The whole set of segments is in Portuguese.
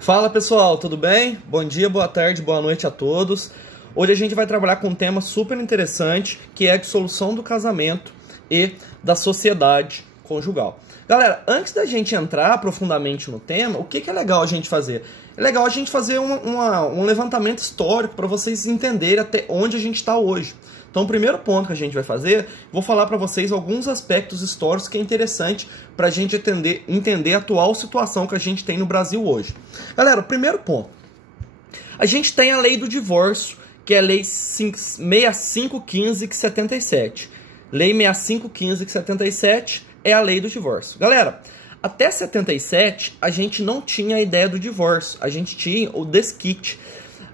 Fala pessoal, tudo bem? Bom dia, boa tarde, boa noite a todos. Hoje a gente vai trabalhar com um tema super interessante, que é a dissolução do casamento e da sociedade conjugal. Galera, antes da gente entrar profundamente no tema, o que é legal a gente fazer? É legal a gente fazer um levantamento histórico para vocês entenderem até onde a gente está hoje. Então, o primeiro ponto que a gente vai fazer, vou falar para vocês alguns aspectos históricos que é interessante para a gente entender a atual situação que a gente tem no Brasil hoje. Galera, o primeiro ponto. A gente tem a lei do divórcio, que é a lei 6515-77. Lei 6515-77 é a lei do divórcio. Galera, até 77 a gente não tinha a ideia do divórcio, a gente tinha o desquite.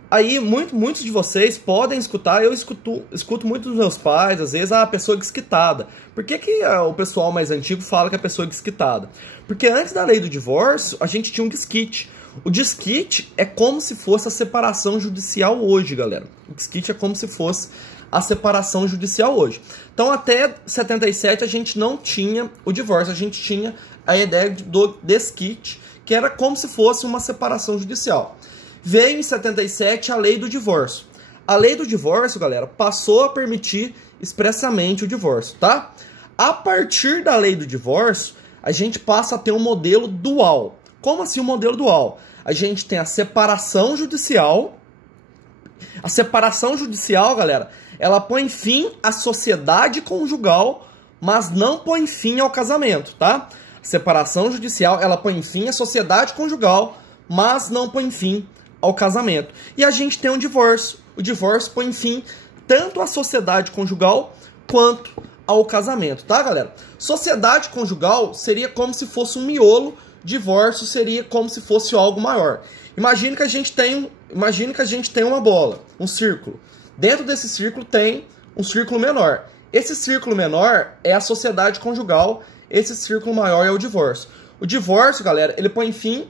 Aí muitos de vocês podem escutar, eu escuto muito dos meus pais, às vezes, a pessoa desquitada. Por que o pessoal mais antigo fala que a pessoa é desquitada? Porque antes da lei do divórcio, a gente tinha um desquite. O desquite é como se fosse a separação judicial hoje, galera. O desquite é como se fosse a separação judicial hoje. Então, até 77, a gente não tinha o divórcio, a gente tinha a ideia do desquite, que era como se fosse uma separação judicial. Veio em 77 a lei do divórcio. A lei do divórcio, galera, passou a permitir expressamente o divórcio, tá? A partir da lei do divórcio, a gente passa a ter um modelo dual. Como assim um modelo dual? A gente tem a separação judicial. A separação judicial, galera, ela põe fim à sociedade conjugal, mas não põe fim ao casamento, tá? A separação judicial, ela põe fim à sociedade conjugal, mas não põe fim ao casamento. E a gente tem um divórcio. O divórcio põe fim tanto à sociedade conjugal quanto ao casamento, tá, galera? Sociedade conjugal seria como se fosse um miolo, divórcio seria como se fosse algo maior. Imagine que a gente tem uma bola, um círculo. Dentro desse círculo tem um círculo menor. Esse círculo menor é a sociedade conjugal, esse círculo maior é o divórcio. O divórcio, galera, ele põe fim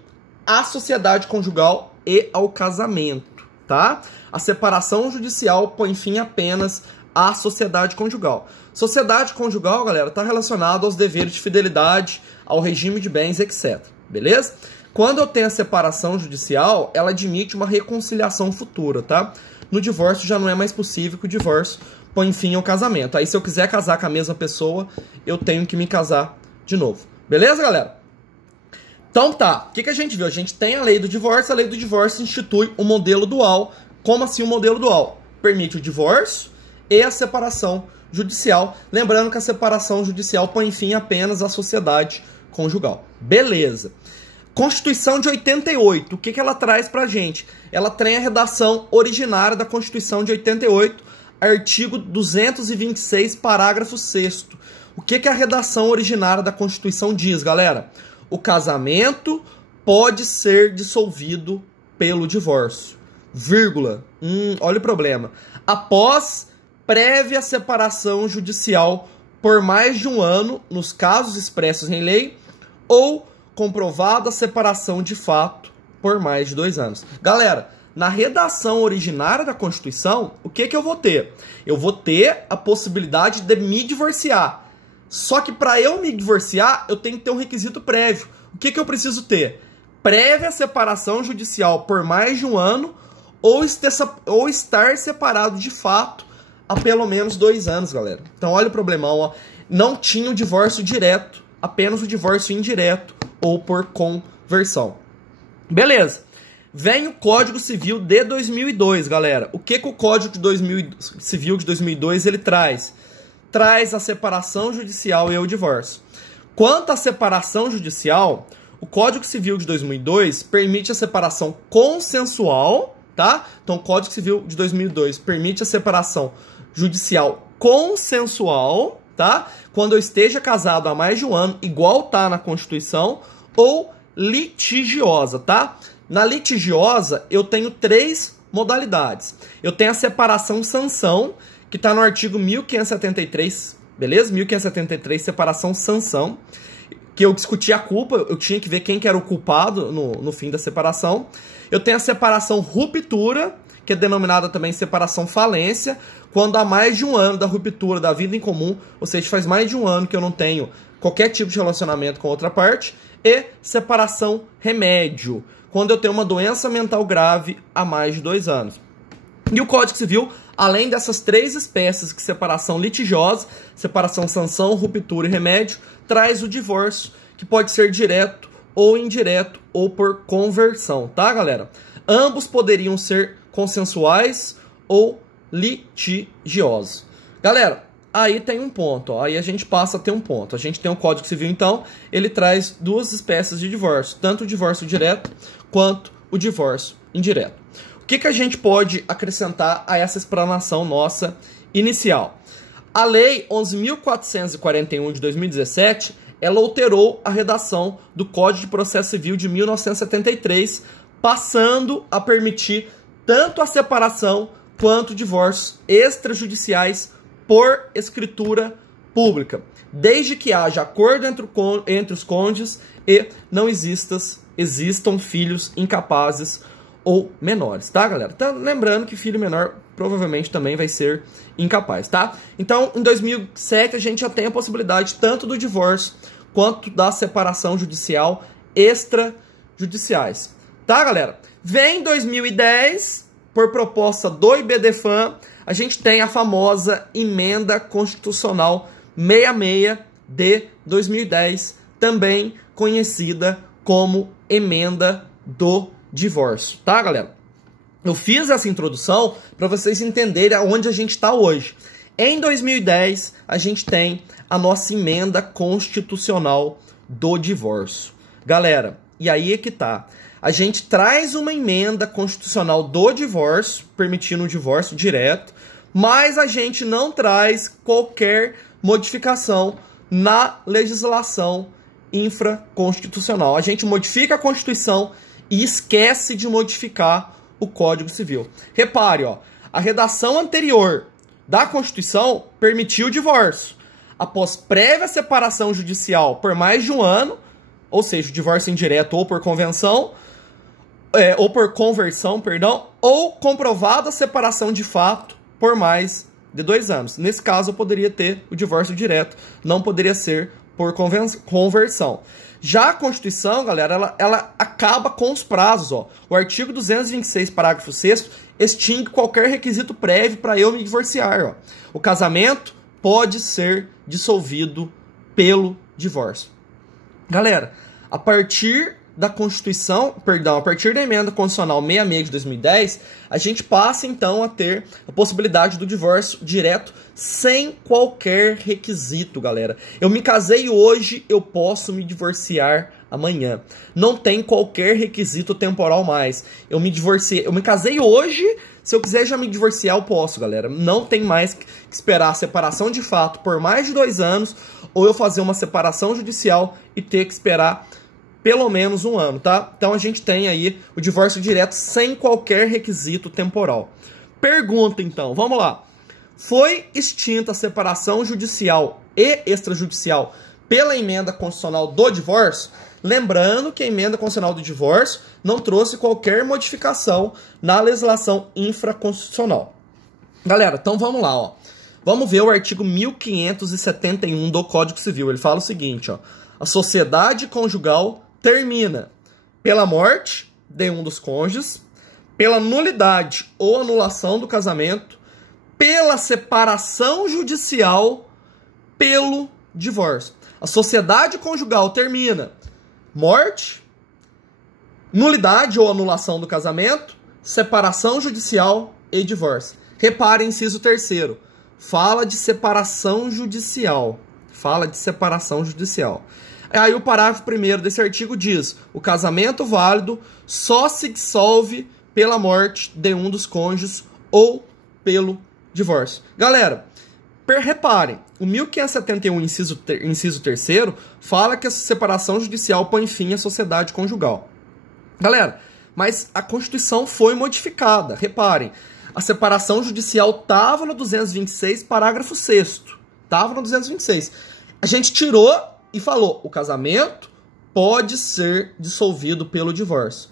à sociedade conjugal e ao casamento, tá? A separação judicial põe fim apenas à sociedade conjugal. Sociedade conjugal, galera, está relacionado aos deveres de fidelidade, ao regime de bens, etc. Beleza? Quando eu tenho a separação judicial, ela admite uma reconciliação futura, tá? No divórcio já não é mais possível que o divórcio põe fim ao casamento. Aí se eu quiser casar com a mesma pessoa, eu tenho que me casar de novo. Beleza, galera? Então tá, o que a gente viu? A gente tem a lei do divórcio institui o modelo dual. Como assim o modelo dual? Permite o divórcio e a separação judicial. Lembrando que a separação judicial põe fim apenas à sociedade conjugal. Beleza. Constituição de 88, o que ela traz pra gente? Ela tem a redação originária da Constituição de 88, artigo 226, parágrafo 6º. O que a redação originária da Constituição diz, galera? O casamento pode ser dissolvido pelo divórcio. Vírgula. Olha o problema. Após prévia separação judicial por mais de um ano, nos casos expressos em lei, ou comprovada a separação de fato por mais de 2 anos. Galera, na redação originária da Constituição, o que eu vou ter? Eu vou ter a possibilidade de me divorciar. Só que para eu me divorciar, eu tenho que ter um requisito prévio. O que eu preciso ter? Prévia separação judicial por mais de um ano ou estar separado de fato há pelo menos 2 anos, galera. Então olha o problemão, ó. Não tinha o divórcio direto, apenas o divórcio indireto ou por conversão. Beleza. Vem o Código Civil de 2002, galera. O que o Código Civil de 2002 ele traz? Traz a separação judicial e o divórcio. Quanto à separação judicial, o Código Civil de 2002 permite a separação consensual, tá? Então, o Código Civil de 2002 permite a separação judicial consensual, tá? Quando eu esteja casado há mais de um ano, igual tá na Constituição, ou litigiosa, tá? Na litigiosa, eu tenho 3 modalidades. Eu tenho a separação sanção, que está no artigo 1573, beleza? 1573, separação sanção, que eu discuti a culpa, eu tinha que ver quem que era o culpado no fim da separação. Eu tenho a separação ruptura, que é denominada também separação falência, quando há mais de um ano da ruptura da vida em comum, ou seja, faz mais de um ano que eu não tenho qualquer tipo de relacionamento com outra parte, e separação remédio, quando eu tenho uma doença mental grave há mais de 2 anos. E o Código Civil, além dessas 3 espécies de separação litigiosa, separação, sanção, ruptura e remédio, traz o divórcio, que pode ser direto ou indireto ou por conversão, tá, galera? Ambos poderiam ser consensuais ou litigiosos. Galera, aí tem um ponto, ó, aí a gente passa a ter um ponto. A gente tem um Código Civil, então, ele traz 2 espécies de divórcio, tanto o divórcio direto quanto o divórcio indireto. O que a gente pode acrescentar a essa explanação nossa inicial? A Lei 11.441 de 2017, ela alterou a redação do Código de Processo Civil de 1973, passando a permitir tanto a separação quanto divórcios extrajudiciais por escritura pública, desde que haja acordo entre os cônjuges e não existam filhos incapazes ou menores, tá, galera? Então, lembrando que filho menor provavelmente também vai ser incapaz, tá? Então, em 2007, a gente já tem a possibilidade tanto do divórcio quanto da separação judicial extrajudiciais, tá, galera? Vem 2010, por proposta do IBDFAM, a gente tem a famosa Emenda Constitucional 66 de 2010, também conhecida como Emenda do Divórcio, tá, galera? Eu fiz essa introdução para vocês entenderem aonde a gente está hoje. Em 2010, a gente tem a nossa Emenda Constitucional do Divórcio. Galera, e aí é que tá. A gente traz uma emenda constitucional do divórcio, permitindo o divórcio direto, mas a gente não traz qualquer modificação na legislação infraconstitucional. A gente modifica a Constituição e esquece de modificar o Código Civil. Repare, ó, a redação anterior da Constituição permitiu o divórcio após prévia separação judicial por mais de 1 ano, ou seja, o divórcio indireto ou por convenção, ou por conversão, perdão, ou comprovada a separação de fato por mais de 2 anos. Nesse caso, eu poderia ter o divórcio direto, não poderia ser por conversão. Já a Constituição, galera, ela acaba com os prazos, ó. O artigo 226, parágrafo 6º, extingue qualquer requisito prévio para eu me divorciar, ó. O casamento pode ser dissolvido pelo divórcio. Galera, a partir da Constituição, perdão, a partir da Emenda Constitucional 66 de 2010, a gente passa então a ter a possibilidade do divórcio direto sem qualquer requisito, galera. Eu me casei hoje, eu posso me divorciar amanhã. Não tem qualquer requisito temporal mais. Eu me casei hoje, se eu quiser já me divorciar, eu posso, galera. Não tem mais que esperar a separação de fato por mais de 2 anos, ou eu fazer uma separação judicial e ter que esperar pelo menos 1 ano, tá? Então a gente tem aí o divórcio direto sem qualquer requisito temporal. Pergunta então, vamos lá. Foi extinta a separação judicial e extrajudicial pela Emenda Constitucional do Divórcio? Lembrando que a Emenda Constitucional do Divórcio não trouxe qualquer modificação na legislação infraconstitucional. Galera, então vamos lá, ó. Vamos ver o artigo 1571 do Código Civil. Ele fala o seguinte, ó. A sociedade conjugal termina pela morte de um dos cônjuges, pela nulidade ou anulação do casamento, pela separação judicial, pelo divórcio. A sociedade conjugal termina morte, nulidade ou anulação do casamento, separação judicial e divórcio. Repare, inciso 3º. Fala de separação judicial. Fala de separação judicial. Aí o parágrafo 1º desse artigo diz: o casamento válido só se dissolve pela morte de um dos cônjuges ou pelo divórcio. Galera, reparem, o 1571, inciso 3º, fala que a separação judicial põe fim à sociedade conjugal. Galera, mas a Constituição foi modificada. Reparem, a separação judicial estava no 226, parágrafo 6º. Estava no 226. A gente tirou e falou, o casamento pode ser dissolvido pelo divórcio.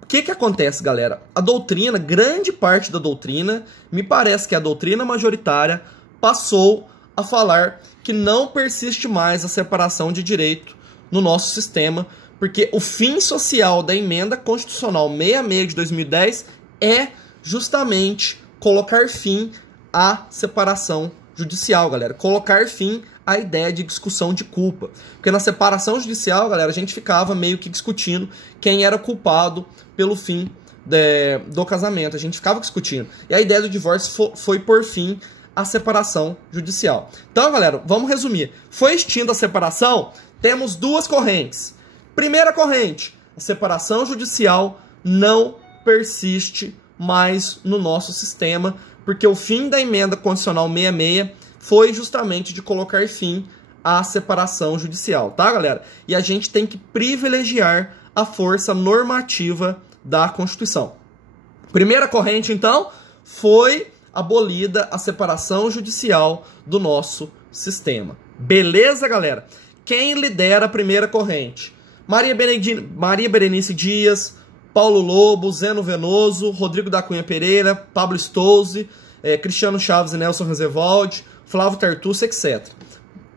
O que acontece, galera? A doutrina, grande parte da doutrina, me parece que a doutrina majoritária passou a falar que não persiste mais a separação de direito no nosso sistema, Porque o fim social da emenda constitucional 66 de 2010 é justamente colocar fim à separação judicial, galera. Colocar fim à ideia de discussão de culpa. Porque na separação judicial, galera, a gente ficava meio que discutindo quem era culpado pelo fim do casamento. A gente ficava discutindo. E a ideia do divórcio foi por fim à separação judicial. Então, galera, vamos resumir. Foi extinta a separação, temos duas correntes. Primeira corrente, a separação judicial não persiste mais no nosso sistema, porque o fim da emenda constitucional 66 foi justamente de colocar fim à separação judicial, tá, galera? E a gente tem que privilegiar a força normativa da Constituição. Primeira corrente, então, foi abolida a separação judicial do nosso sistema. Beleza, galera? Quem lidera a primeira corrente? Maria Berenice Dias, Paulo Lobo, Zeno Venoso, Rodrigo da Cunha Pereira, Pablo Stolze, Cristiano Chaves e Nelson Roosevelt, Flávio Tartucci, etc.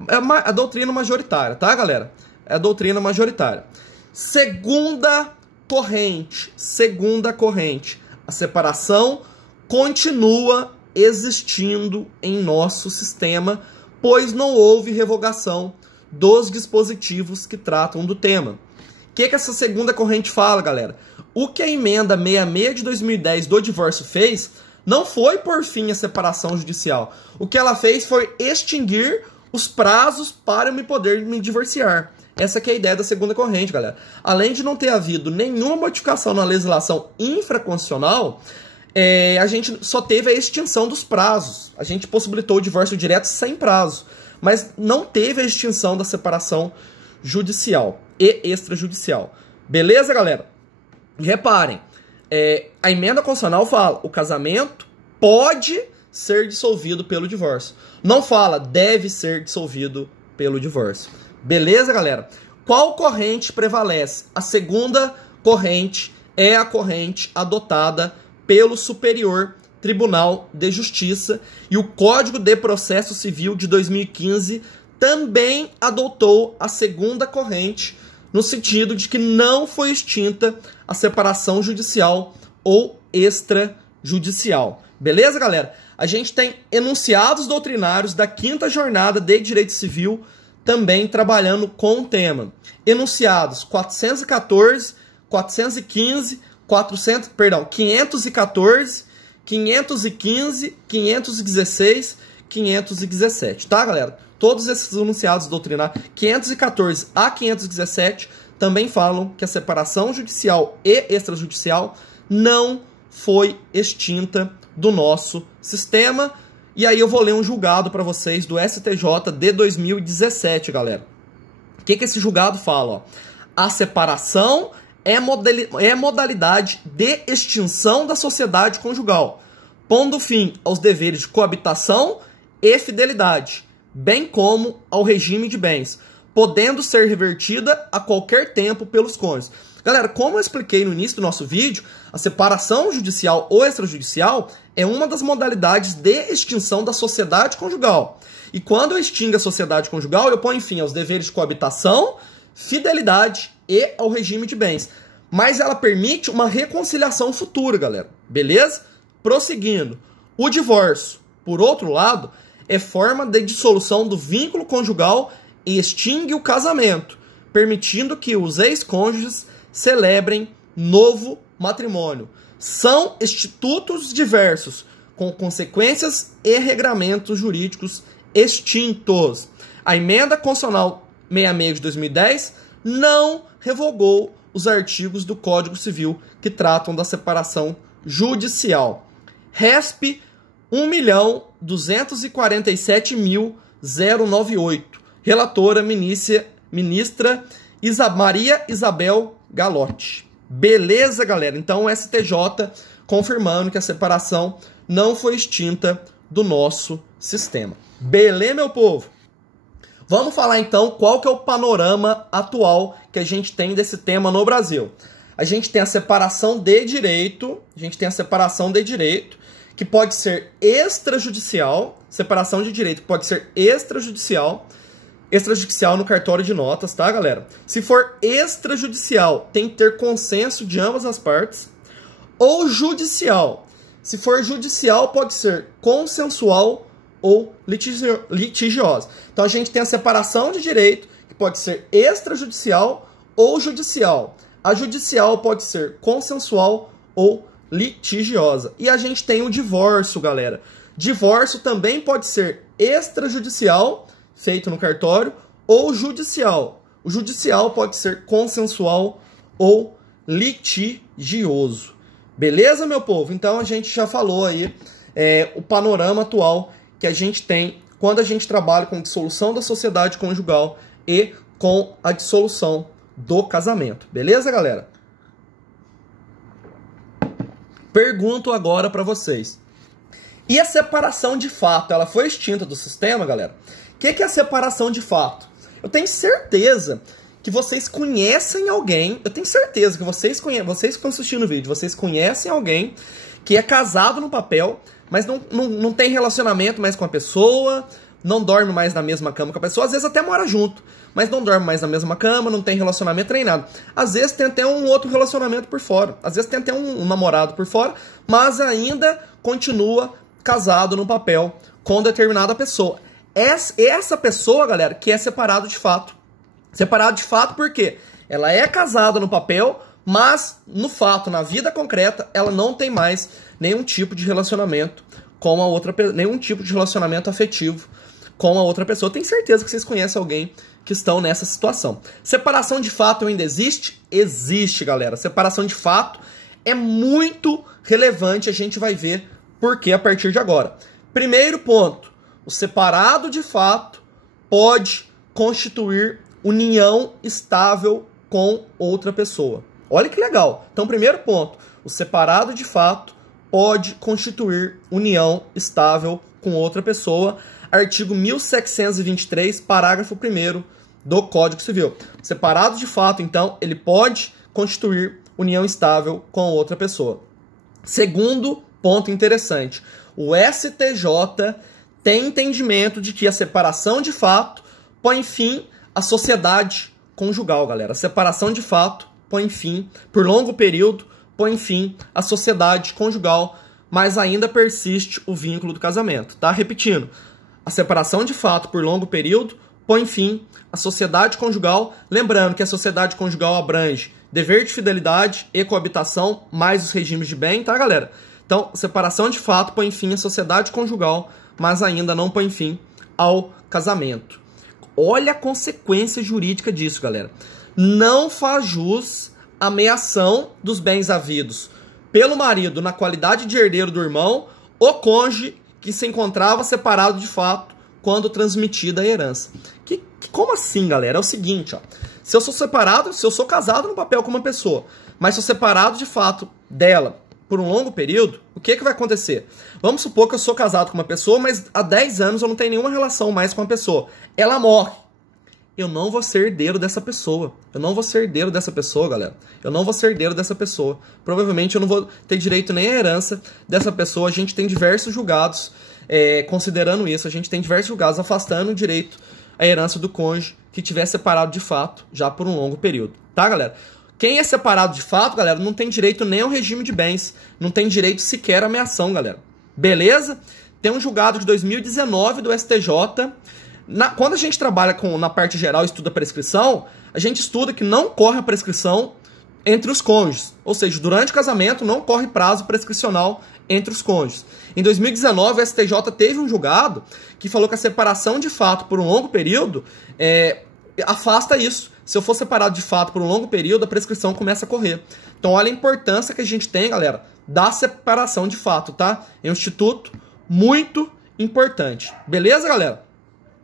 É a doutrina majoritária, tá, galera? É a doutrina majoritária. Segunda corrente. A separação continua existindo em nosso sistema, pois não houve revogação dos dispositivos que tratam do tema. O que essa segunda corrente fala, galera? O que a emenda 66 de 2010 do divórcio fez não foi por fim a separação judicial. O que ela fez foi extinguir os prazos para eu poder me divorciar. Essa que é a ideia da segunda corrente, galera. Além de não ter havido nenhuma modificação na legislação infraconstitucional, a gente só teve a extinção dos prazos. A gente possibilitou o divórcio direto sem prazo, mas não teve a extinção da separação judicial e extrajudicial. Beleza, galera? E reparem, a emenda constitucional fala o casamento pode ser dissolvido pelo divórcio. Não fala deve ser dissolvido pelo divórcio. Beleza, galera? Qual corrente prevalece? A segunda corrente é a corrente adotada pelo Superior Tribunal de Justiça, e o Código de Processo Civil de 2015 também adotou a segunda corrente, no sentido de que não foi extinta a separação judicial ou extrajudicial. Beleza, galera? A gente tem enunciados doutrinários da quinta jornada de Direito Civil também trabalhando com o tema. Enunciados 414, 415, 514, 515, 516, 517, tá, galera? Todos esses enunciados doutrinários, 514 a 517, também falam que a separação judicial e extrajudicial não foi extinta do nosso sistema. E aí eu vou ler um julgado para vocês do STJ de 2017, galera. O que esse julgado fala? Ó? A separação é modalidade de extinção da sociedade conjugal, pondo fim aos deveres de coabitação e fidelidade, bem como ao regime de bens, podendo ser revertida a qualquer tempo pelos cônjuges. Galera, como eu expliquei no início do nosso vídeo, a separação judicial ou extrajudicial é uma das modalidades de extinção da sociedade conjugal. E quando eu extingo a sociedade conjugal, eu ponho fim aos deveres de coabitação, fidelidade e ao regime de bens. Mas ela permite uma reconciliação futura, galera. Beleza? Prosseguindo. O divórcio, por outro lado, é forma de dissolução do vínculo conjugal e extingue o casamento, permitindo que os ex-cônjuges celebrem novo matrimônio. São institutos diversos, com consequências e regramentos jurídicos extintos. A emenda constitucional 66 de 2010 não revogou os artigos do Código Civil que tratam da separação judicial. RESP 1.247.098. Relatora ministra Maria Isabel Galotti. Beleza, galera? Então o STJ confirmando que a separação não foi extinta do nosso sistema. Beleza, meu povo? Vamos falar então qual que é o panorama atual que a gente tem desse tema no Brasil. A gente tem a separação de direito, que pode ser extrajudicial, separação de direito que pode ser extrajudicial, extrajudicial no cartório de notas, tá, galera? Se for extrajudicial, tem que ter consenso de ambas as partes. Ou judicial. Se for judicial, pode ser consensual ou litigiosa. Então a gente tem a separação de direito, que pode ser extrajudicial ou judicial. A judicial pode ser consensual ou litigiosa. E a gente tem o divórcio, galera. Divórcio também pode ser extrajudicial, feito no cartório, ou judicial. O judicial pode ser consensual ou litigioso. Beleza, meu povo? Então a gente já falou aí o panorama atual que a gente tem quando a gente trabalha com dissolução da sociedade conjugal e com a dissolução do casamento. Beleza, galera? Pergunto agora para vocês. E a separação de fato, ela foi extinta do sistema, galera? O que é a separação de fato? Eu tenho certeza que vocês conhecem alguém, eu tenho certeza que vocês que estão assistindo o vídeo, vocês conhecem alguém que é casado no papel, mas não tem relacionamento mais com a pessoa, não dorme mais na mesma cama com a pessoa, às vezes até mora junto, mas não dorme mais na mesma cama, não tem relacionamento nem nada. Às vezes tem até um outro relacionamento por fora, às vezes tem até um namorado por fora, mas ainda continua casado no papel com determinada pessoa. Essa pessoa, galera, que é separado de fato. Separado de fato porque ela é casada no papel, mas no fato, na vida concreta, ela não tem mais nenhum tipo de relacionamento com a outra pessoa, nenhum tipo de relacionamento afetivo com a outra pessoa. Tenho certeza que vocês conhecem alguém que estão nessa situação. Separação de fato ainda existe? Existe, galera. Separação de fato é muito relevante, a gente vai ver por que a partir de agora. Primeiro ponto, o separado de fato pode constituir união estável com outra pessoa. Olha que legal. Então, primeiro ponto, o separado de fato pode constituir união estável com outra pessoa. Artigo 1723, parágrafo 1º do Código Civil. Separado de fato, então, ele pode constituir união estável com outra pessoa. Segundo ponto interessante, o STJ tem entendimento de que a separação de fato põe fim à sociedade conjugal, galera. A separação de fato põe fim, por longo período, põe fim à sociedade conjugal, mas ainda persiste o vínculo do casamento, tá? Repetindo, a separação de fato por longo período põe fim à sociedade conjugal, lembrando que a sociedade conjugal abrange dever de fidelidade e coabitação, mais os regimes de bem, tá, galera? Então, separação de fato põe fim à sociedade conjugal, mas ainda não põe fim ao casamento. Olha a consequência jurídica disso, galera. Não faz jus à meação dos bens havidos pelo marido na qualidade de herdeiro do irmão ou cônjuge que se encontrava separado de fato quando transmitida a herança. Como assim, galera? É o seguinte, ó. Se eu sou separado, se eu sou casado no papel com uma pessoa, mas sou separado de fato dela por um longo período, o que vai acontecer? Vamos supor que eu sou casado com uma pessoa, mas há 10 anos eu não tenho nenhuma relação mais com a pessoa. Ela morre. Eu não vou ser herdeiro dessa pessoa. Eu não vou ser herdeiro dessa pessoa, galera. Eu não vou ser herdeiro dessa pessoa. Provavelmente eu não vou ter direito nem à herança dessa pessoa. A gente tem diversos julgados considerando isso. A gente tem diversos julgados afastando o direito à herança do cônjuge que tiver separado de fato já por um longo período. Tá, galera? Quem é separado de fato, galera, não tem direito nem ao regime de bens. Não tem direito sequer à meação, galera. Beleza? Tem um julgado de 2019 do STJ. Quando a gente trabalha na parte geral e estuda prescrição, a gente estuda que não corre a prescrição entre os cônjuges. Ou seja, durante o casamento não corre prazo prescricional entre os cônjuges. Em 2019, o STJ teve um julgado que falou que a separação de fato por um longo período afasta isso. Se eu for separado de fato por um longo período, a prescrição começa a correr. Então, olha a importância que a gente tem, galera, da separação de fato, tá? É um instituto muito importante. Beleza, galera?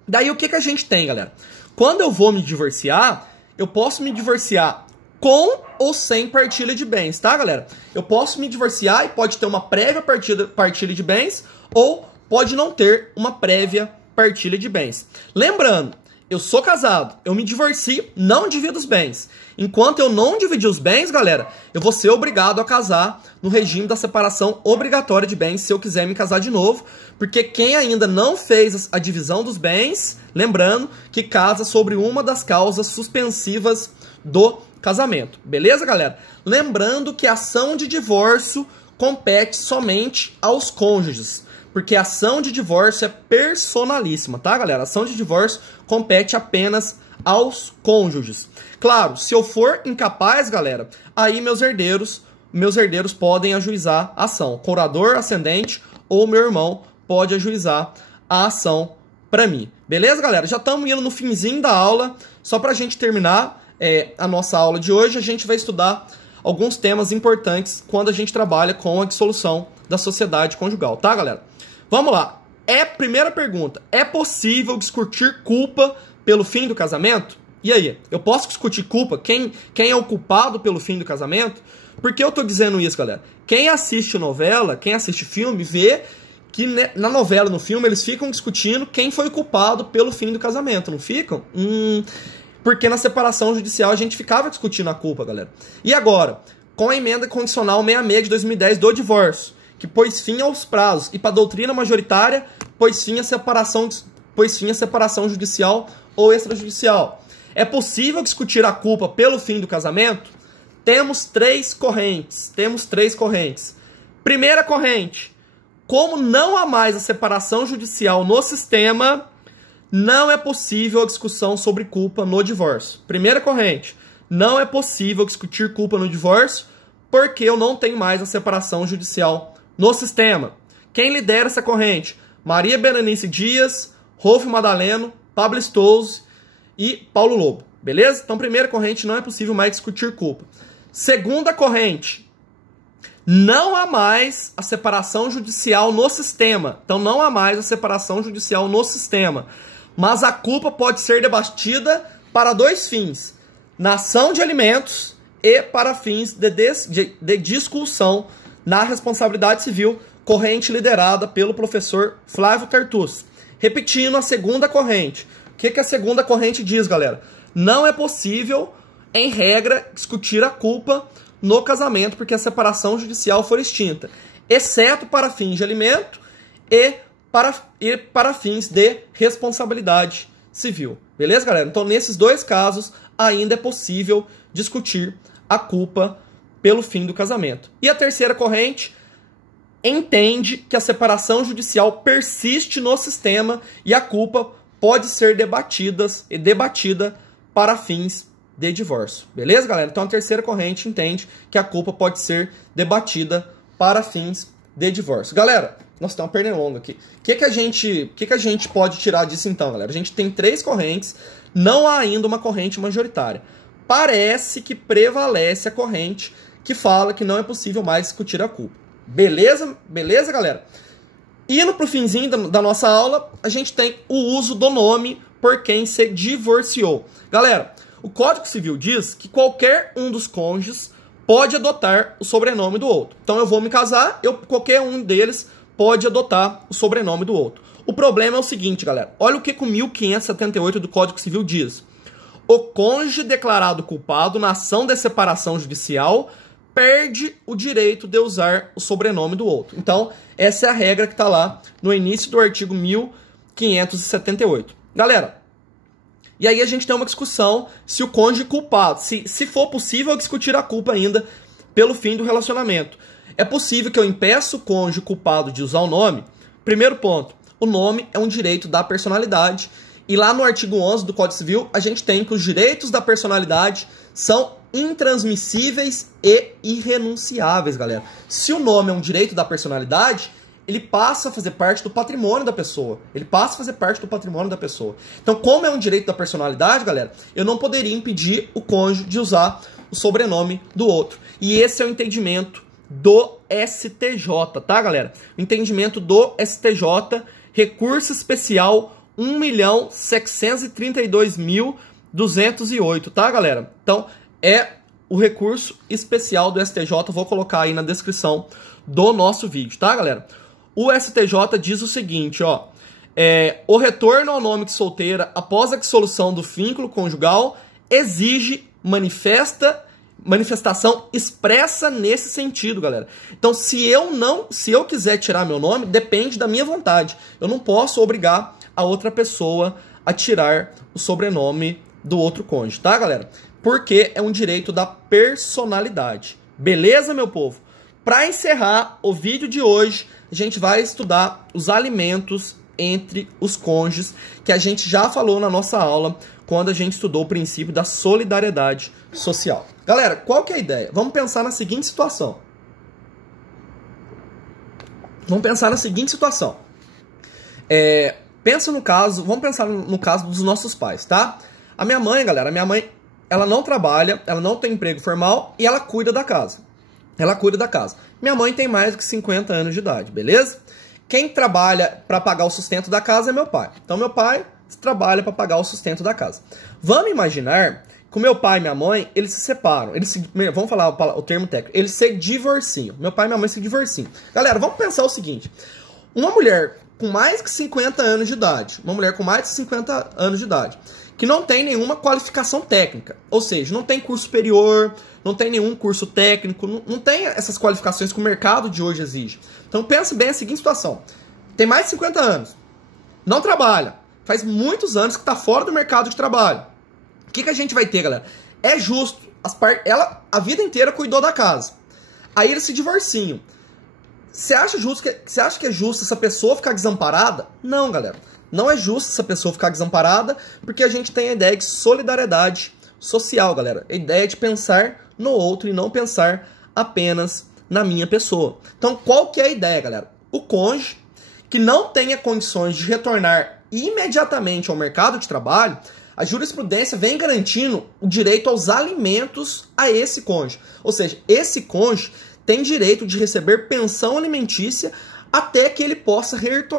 Daí, o que a gente tem, galera? Quando eu vou me divorciar, eu posso me divorciar com ou sem partilha de bens, tá, galera? Eu posso me divorciar e pode ter uma prévia partilha de bens ou pode não ter uma prévia partilha de bens. Lembrando, eu sou casado, eu me divorcio, não divido os bens. Enquanto eu não dividir os bens, galera, eu vou ser obrigado a casar no regime da separação obrigatória de bens se eu quiser me casar de novo, porque quem ainda não fez a divisão dos bens, Lembrando que casa sobre uma das causas suspensivas do casamento. Beleza, galera? Lembrando que a ação de divórcio compete somente aos cônjuges, porque a ação de divórcio é personalíssima, tá, galera? A ação de divórcio compete apenas aos cônjuges. Claro, se eu for incapaz, galera, aí meus herdeiros podem ajuizar a ação. Curador ascendente ou meu irmão pode ajuizar a ação para mim. Beleza, galera? Já estamos indo no finzinho da aula. Só para a gente terminar a nossa aula de hoje, a gente vai estudar alguns temas importantes quando a gente trabalha com a dissolução da sociedade conjugal, tá, galera? Vamos lá. Primeira pergunta. É possível discutir culpa pelo fim do casamento? E aí? Eu posso discutir culpa? Quem é o culpado pelo fim do casamento? Por que eu tô dizendo isso, galera? Quem assiste novela, quem assiste filme, vê que na novela, no filme, eles ficam discutindo quem foi o culpado pelo fim do casamento, não ficam? Porque na separação judicial a gente ficava discutindo a culpa, galera. E agora, com a emenda condicional 66 de 2010 do divórcio, que pôs fim aos prazos, e para a doutrina majoritária, pôs fim à separação judicial ou extrajudicial. É possível discutir a culpa pelo fim do casamento? Temos três correntes. Primeira corrente. Como não há mais a separação judicial no sistema, não é possível a discussão sobre culpa no divórcio. Primeira corrente. Não é possível discutir culpa no divórcio porque eu não tenho mais a separação judicial no sistema. Quem lidera essa corrente? Maria Berenice Dias, Rolf Madaleno, Pablo Stolze e Paulo Lobo. Beleza? Então, primeira corrente, não é possível mais discutir culpa. Segunda corrente. Não há mais a separação judicial no sistema. Então, não há mais a separação judicial no sistema. Mas a culpa pode ser debatida para dois fins. Na ação de alimentos e para fins de discussão na responsabilidade civil, corrente liderada pelo professor Flávio Tartus. Repetindo a segunda corrente. O que a segunda corrente diz, galera? Não é possível, em regra, discutir a culpa no casamento porque a separação judicial for extinta, exceto para fins de alimento e para fins de responsabilidade civil. Beleza, galera? Então, nesses dois casos, ainda é possível discutir a culpa pelo fim do casamento. E a terceira corrente entende que a separação judicial persiste no sistema e a culpa pode ser debatida para fins de divórcio. Beleza, galera? Então a terceira corrente entende que a culpa pode ser debatida para fins de divórcio. Galera, nós estamos perdendo longo aqui. O que a gente pode tirar disso então, galera? A gente tem três correntes, não há ainda uma corrente majoritária. Parece que prevalece a corrente que fala que não é possível mais discutir a culpa. Beleza? Beleza, galera? Indo para o finzinho da nossa aula, a gente tem o uso do nome por quem se divorciou. Galera, o Código Civil diz que qualquer um dos cônjuges pode adotar o sobrenome do outro. Então eu vou me casar, qualquer um deles pode adotar o sobrenome do outro. O problema é o seguinte, galera. Olha o que o 1578 do Código Civil diz. O cônjuge declarado culpado na ação de separação judicial perde o direito de usar o sobrenome do outro. Então, essa é a regra que está lá no início do artigo 1578. Galera, e aí a gente tem uma discussão se o cônjuge culpado, se for possível discutir a culpa ainda pelo fim do relacionamento. É possível que eu impeça o cônjuge culpado de usar o nome? Primeiro ponto, o nome é um direito da personalidade. E lá no artigo 11 do Código Civil, a gente tem que os direitos da personalidade são intransmissíveis e irrenunciáveis, galera. Se o nome é um direito da personalidade, ele passa a fazer parte do patrimônio da pessoa. Então, como é um direito da personalidade, galera, eu não poderia impedir o cônjuge de usar o sobrenome do outro. E esse é o entendimento do STJ, tá, galera? O entendimento do STJ, recurso especial 1.732.208, tá, galera? Então, é o recurso especial do STJ, vou colocar aí na descrição do nosso vídeo, tá, galera? O STJ diz o seguinte, ó, o retorno ao nome de solteira após a dissolução do vínculo conjugal exige manifestação expressa nesse sentido, galera. Então, se eu quiser tirar meu nome, depende da minha vontade. Eu não posso obrigar a outra pessoa a tirar o sobrenome do outro cônjuge, tá, galera? Porque é um direito da personalidade. Beleza, meu povo? Para encerrar o vídeo de hoje, a gente vai estudar os alimentos entre os cônjuges, que a gente já falou na nossa aula quando a gente estudou o princípio da solidariedade social. Galera, qual que é a ideia? Vamos pensar na seguinte situação. Vamos pensar no caso, vamos pensar no caso dos nossos pais, tá? A minha mãe, galera, ela não trabalha, ela não tem emprego formal e ela cuida da casa. Minha mãe tem mais de 50 anos de idade, beleza? Quem trabalha para pagar o sustento da casa é meu pai. Então, meu pai trabalha para pagar o sustento da casa. Vamos imaginar que o meu pai e minha mãe, eles se separam. Vamos falar o termo técnico. Eles se divorciam. Meu pai e minha mãe se divorciam. Galera, vamos pensar o seguinte. Uma mulher com mais de 50 anos de idade, que não tem nenhuma qualificação técnica, ou seja, não tem curso superior, não tem nenhum curso técnico, não tem essas qualificações que o mercado de hoje exige. Então pense bem a seguinte situação, tem mais de 50 anos, não trabalha, faz muitos anos que está fora do mercado de trabalho. O que a gente vai ter, galera? É justo, ela a vida inteira cuidou da casa, aí eles se divorciam. Você acha que é justo essa pessoa ficar desamparada? Não, galera. Não é justo essa pessoa ficar desamparada, porque a gente tem a ideia de solidariedade social, galera. A ideia de pensar no outro e não pensar apenas na minha pessoa. Então, qual que é a ideia, galera? O cônjuge que não tenha condições de retornar imediatamente ao mercado de trabalho, a jurisprudência vem garantindo o direito aos alimentos a esse cônjuge. Ou seja, esse cônjuge tem direito de receber pensão alimentícia até que ele possa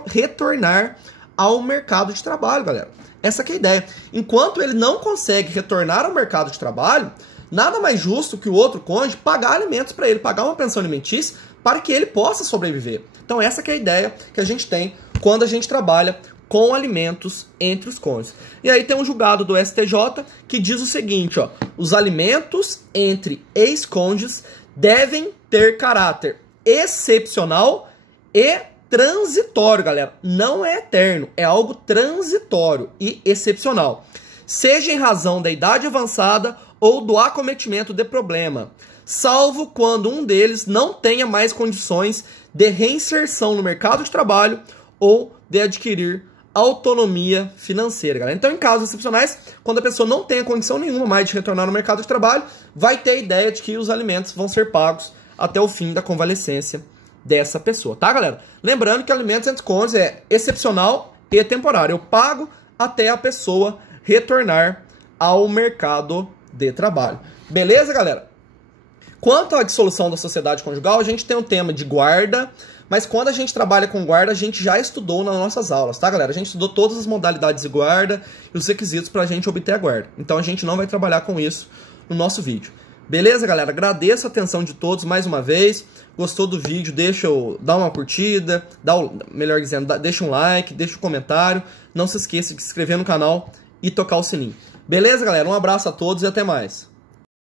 retornar ao mercado de trabalho, galera. Essa que é a ideia. Enquanto ele não consegue retornar ao mercado de trabalho, nada mais justo que o outro cônjuge pagar alimentos para ele, pagar uma pensão alimentícia para que ele possa sobreviver. Então essa que é a ideia que a gente tem quando a gente trabalha com alimentos entre os cônjuges. E aí tem um julgado do STJ que diz o seguinte, ó, os alimentos entre ex-cônjuges devem ter caráter excepcional e transitório, galera. Não é eterno, é algo transitório e excepcional. Seja em razão da idade avançada ou do acometimento de problema, salvo quando um deles não tenha mais condições de reinserção no mercado de trabalho ou de adquirir autonomia financeira, galera. Então, em casos excepcionais, quando a pessoa não tem a condição nenhuma mais de retornar no mercado de trabalho, vai ter a ideia de que os alimentos vão ser pagos até o fim da convalescência dessa pessoa, tá, galera? Lembrando que alimentos entre cônjuges é excepcional e temporário. Eu pago até a pessoa retornar ao mercado de trabalho. Beleza, galera? Quanto à dissolução da sociedade conjugal, a gente tem um tema de guarda, mas quando a gente trabalha com guarda, a gente já estudou nas nossas aulas, tá, galera? A gente estudou todas as modalidades de guarda e os requisitos para a gente obter a guarda. Então a gente não vai trabalhar com isso no nosso vídeo. Beleza, galera? Agradeço a atenção de todos mais uma vez. Gostou do vídeo? Dá uma curtida, melhor dizendo, deixa um like, deixa um comentário. Não se esqueça de se inscrever no canal e tocar o sininho. Beleza, galera? Um abraço a todos e até mais.